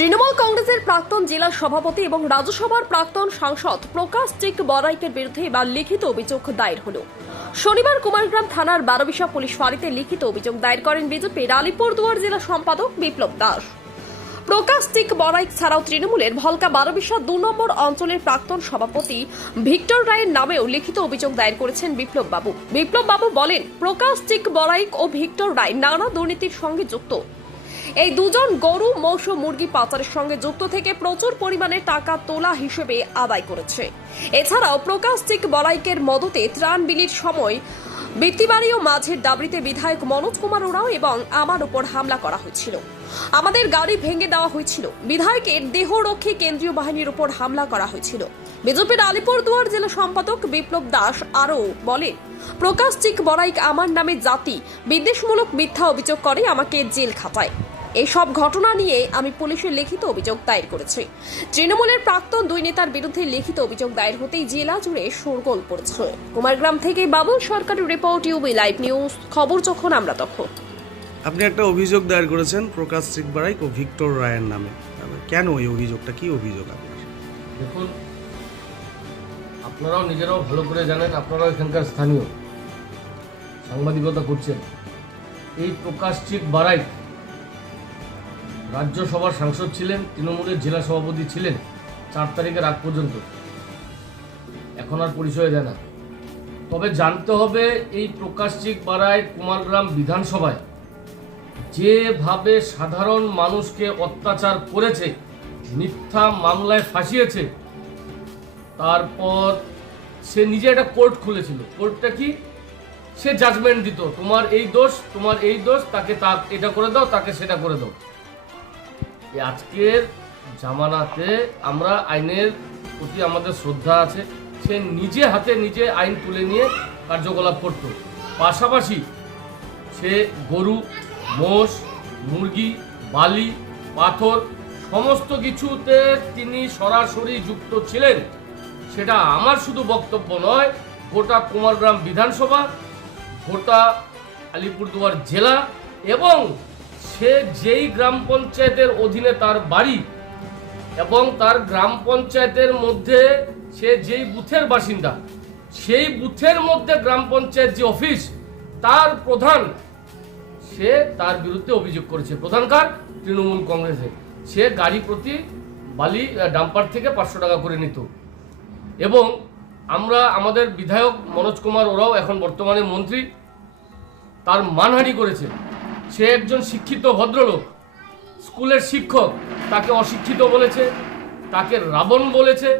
তৃণমূল কংগ্রেসের প্রাক্তন জেলা সভাপতি এবং রাজ্যসভার প্রাক্তন সাংসদ প্রকাশ চিক বড়াইকের বিরুদ্ধে এবার লিখিত অভিযোগ দায়ের হল। শনিবার কুমারগ্রাম থানার বারোবিশা পুলিশ ফাঁড়িতে লিখিত অভিযোগ দায়ের করেন বিজেপির আলিপুরদুয়ার জেলা সম্পাদক বিপ্লব দাস। প্রকাশ চিক বড়াইক ছাড়াও তৃণমূলের ভলকা বারোবিশা 2 নম্বর অঞ্চলের প্রাক্তন সভাপতি ভিক্টর রায়ের নামেও লিখিত অভিযোগ দায়ের করেছেন বিপ্লব বাবু। বিপ্লব বাবু বলেন, প্রকাশ চিক বড়াইক ও ভিক্টর রায় নানা দুর্নীতির সঙ্গে যুক্ত। এই দুজন গরু মোষ ও মুরগি পাচারের সঙ্গে যুক্ত থেকে প্রচুর পরিমাণে টাকা তোলা হিসেবে আদায় করেছে। এছাড়াও প্রকাশ চিক বড়াইকের মদতে ত্রাণ বিলির সময় বৃত্তিবাড়ি ও মাঝের ডাবরিতে বিধায়ক মনোজ কুমার ওরাও এবং আমার উপর হামলা করা হয়েছিল। আমাদের গাড়ি ভেঙে দেওয়া হয়েছিল। বিধায়কের দেহরক্ষী কেন্দ্রীয় বাহিনীর উপর হামলা করা হয়েছিল। বিজেপির আলিপুরদুয়ার জেলা সম্পাদক বিপ্লব দাস আরও বলেন, প্রকাশ চিক বড়াইক আমার নামে জাতি বিদ্বেষমূলক মিথ্যা অভিযোগ করে আমাকে জেল খাটায়। এইসব ঘটনা নিয়ে আমি পুলিশের লিখিত অভিযোগ দায়ের করেছি। তৃণমূলের প্রাক্তন 2 নেতার বিরুদ্ধে লিখিত অভিযোগ দায়ের হতেই জেলা জুড়ে শোরগোল পড়েছে। কুমারগ্রাম থেকে বাবুল সরকারের রিপোর্ট, ইউবি লাইভ নিউজ, খবর যখন আমরা তখন। আপনি একটা অভিযোগ দায়ের করেছেন প্রকাশ চিক বড়াইক ও ভিক্টর রায়ের নামে, কেন এই অভিযোগটা, কি অভিযোগ আপনার? দেখুন, আপনারাও নিজেরাও ভালো করে জানেন, আপনারাও এখানকার স্থানীয় সাংবাদিকতা করছেন। এই প্রকাশ চিক বড়াইক রাজ্যসভার সাংসদ ছিলেন, তৃণমূলের জেলা সভাপতি ছিলেন 4 তারিখের আগ পর্যন্ত। এখন আর পরিচয় দেয় না। তবে জানতে হবে, এই প্রকাশ চিক বড়াইক কুমারগ্রাম বিধানসভায় যেভাবে সাধারণ মানুষকে অত্যাচার করেছে, মিথ্যা মামলায় ফাঁসিয়েছে, তারপর সে নিজে একটা কোর্ট খুলেছিল। কোর্টটা কি? সে জাজমেন্ট দিত, তোমার এই দোষ, তোমার এই দোষ, তাকে এটা করে দাও, তাকে সেটা করে দাও। আজকের জামানাতে আমরা আইনের প্রতি আমাদের শ্রদ্ধা আছে। সে নিজে হাতে নিজে আইন তুলে নিয়ে কার্যকলাপ করত। পাশাপাশি সে গরু, মোষ, মুরগি, বালি, পাথর সমস্ত কিছুতে তিনি সরাসরি যুক্ত ছিলেন। সেটা আমার শুধু বক্তব্য নয়, গোটা কুমারগ্রাম বিধানসভা, গোটা আলিপুরদুয়ার জেলা এবং সে যেই গ্রাম পঞ্চায়েতের অধীনে তার বাড়ি এবং তার গ্রাম পঞ্চায়েতের মধ্যে সে যেই বুথের বাসিন্দা, সেই বুথের মধ্যে গ্রাম পঞ্চায়েত যে অফিস, তার প্রধান, সে তার বিরুদ্ধে অভিযোগ করেছে। প্রধানকার তৃণমূল কংগ্রেসে। সে গাড়ি প্রতি বালি ডাম্পার থেকে 500 টাকা করে নিত। এবং আমাদের বিধায়ক মনোজ কুমার ওরাও এখন বর্তমানে মন্ত্রী, তার মানহানি করেছে। সে একজন শিক্ষিত ভদ্রলোক, স্কুলের শিক্ষক, তাকে অশিক্ষিত বলেছে, তাকে রাবণ বলেছে,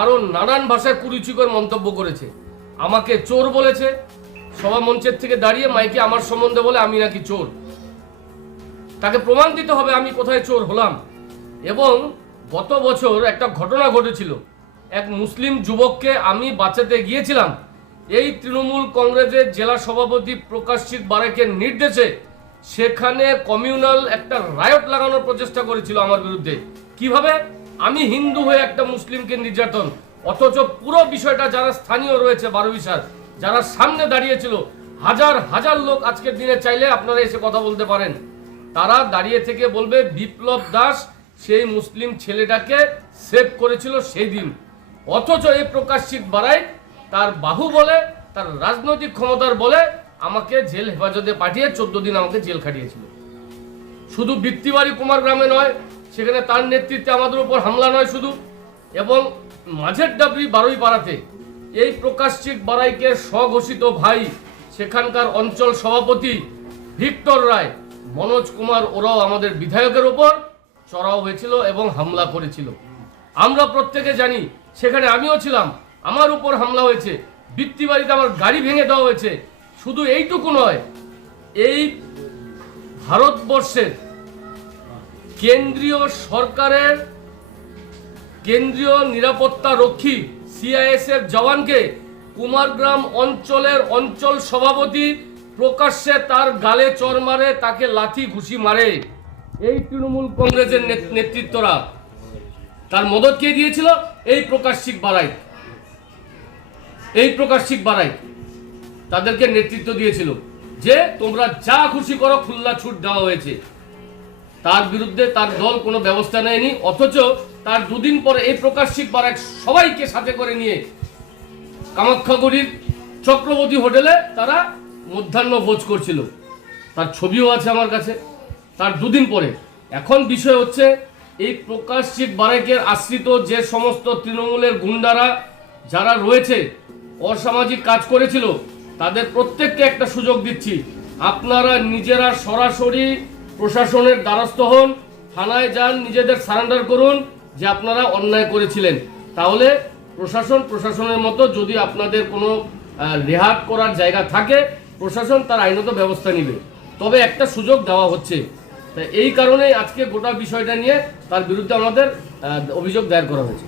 আরও নানান ভাষায় কুরুচিকর মন্তব্য করেছে। আমাকে চোর বলেছে, সভা মঞ্চের থেকে দাঁড়িয়ে মাইকে আমার সম্বন্ধে বলে আমি নাকি চোর। তাকে প্রমাণ দিতে হবে আমি কোথায় চোর হলাম। এবং গত বছর একটা ঘটনা ঘটেছিল, এক মুসলিম যুবককে আমি বাঁচাতে গিয়েছিলাম। এই তৃণমূল কংগ্রেসের জেলা সভাপতি প্রকাশ চিক বড়াইকের নির্দেশে সেখানে কমিউনাল একটা রায়ট লাগানোর প্রচেষ্টা করেছিল আমার বিরুদ্ধে। কিভাবে? আমি হিন্দু হয়ে একটা মুসলিমকে নির্যাতন, অথচ পুরো বিষয়টা যারা স্থানীয় রয়েছে বারোবিশার, যারা সামনে দাঁড়িয়েছিল, হাজার হাজার লোক আজকের দিনে চাইলে আপনারা এসে কথা বলতে পারেন, তারা দাঁড়িয়ে থেকে বলবে বিপ্লব দাস সেই মুসলিম ছেলেটাকে সেভ করেছিল সেই দিন। অথচ এই প্রকাশ চিক বড়াইক তার বাহু বলে, তার রাজনৈতিক ক্ষমতার বলে আমাকে জেল হেফাজতে পাঠিয়ে 14 দিন আমাকে জেল খাটিয়েছিল। শুধু বৃত্তিবাড়ি কুমারগ্রামে নয়, সেখানে তার নেতৃত্বে আমাদের উপর হামলা নয় শুধু, এবং মাঝের ডাবরি বারুইপাড়াতে এই প্রকাশ চিক বড়াইকের স্বঘোষিত ভাই, সেখানকার অঞ্চল সভাপতি ভিক্টর রায়, মনোজ কুমার ওরাও আমাদের বিধায়কের উপর চড়াও হয়েছিল এবং হামলা করেছিল। আমরা প্রত্যেকে জানি, সেখানে আমিও ছিলাম, আমার উপর হামলা হয়েছে, বৃত্তিবাড়িতে আমার গাড়ি ভেঙে দেওয়া হয়েছে। শুধু এইটুকু নয়, এই ভারতবর্ষের কেন্দ্রীয় সরকারের কেন্দ্রীয় নিরাপত্তা রক্ষী CISF জওয়ানকে কুমারগ্রাম অঞ্চলের অঞ্চল সভাপতি প্রকাশ্যে তার গালে চড় মারে, তাকে লাথি ঘুষি মারে। এই তৃণমূল কংগ্রেসের নেতৃত্বরা, তার মদত কে দিয়েছিল? এই প্রকাশ চিক বড়াইক। এই প্রকাশ চিক বড়াইক তাদেরকে নেতৃত্ব দিয়েছিল যে তোমরা যা খুশি করো, খুল্লা ছুট দেওয়া হয়েছে। তার বিরুদ্ধে তার দল কোনো ব্যবস্থা নেয়নি, অথচ তার দুদিন পরে এই প্রকাশ সিং বারাক সবাইকে সাথে করে নিয়ে কামাখ্যাগুড়ির চক্রবর্তী হোটেলে তারা মধ্যাহ্ন ভোজ করছিল। তার ছবিও আছে আমার কাছে, তার দুদিন পরে। এখন বিষয় হচ্ছে এই প্রকাশ সিং বারাকের আশ্রিত যে সমস্ত তৃণমূলের গুন্ডারা যারা রয়েছে, অসামাজিক কাজ করেছিল, তাদের প্রত্যেককে একটা সুযোগ দিচ্ছি, আপনারা নিজেরা সরাসরি প্রশাসনের দ্বারস্থ হন, থানায় যান, নিজেদের সারেন্ডার করুন যে আপনারা অন্যায় করেছিলেন। তাহলে প্রশাসনের মতো যদি আপনাদের কোনো রেহাত করার জায়গা থাকে, প্রশাসন তার আইনত ব্যবস্থা নেবে। তবে একটা সুযোগ দেওয়া হচ্ছে, তাই এই কারণেই আজকে গোটা বিষয়টা নিয়ে তার বিরুদ্ধে আমাদের অভিযোগ দায়ের করা হয়েছে।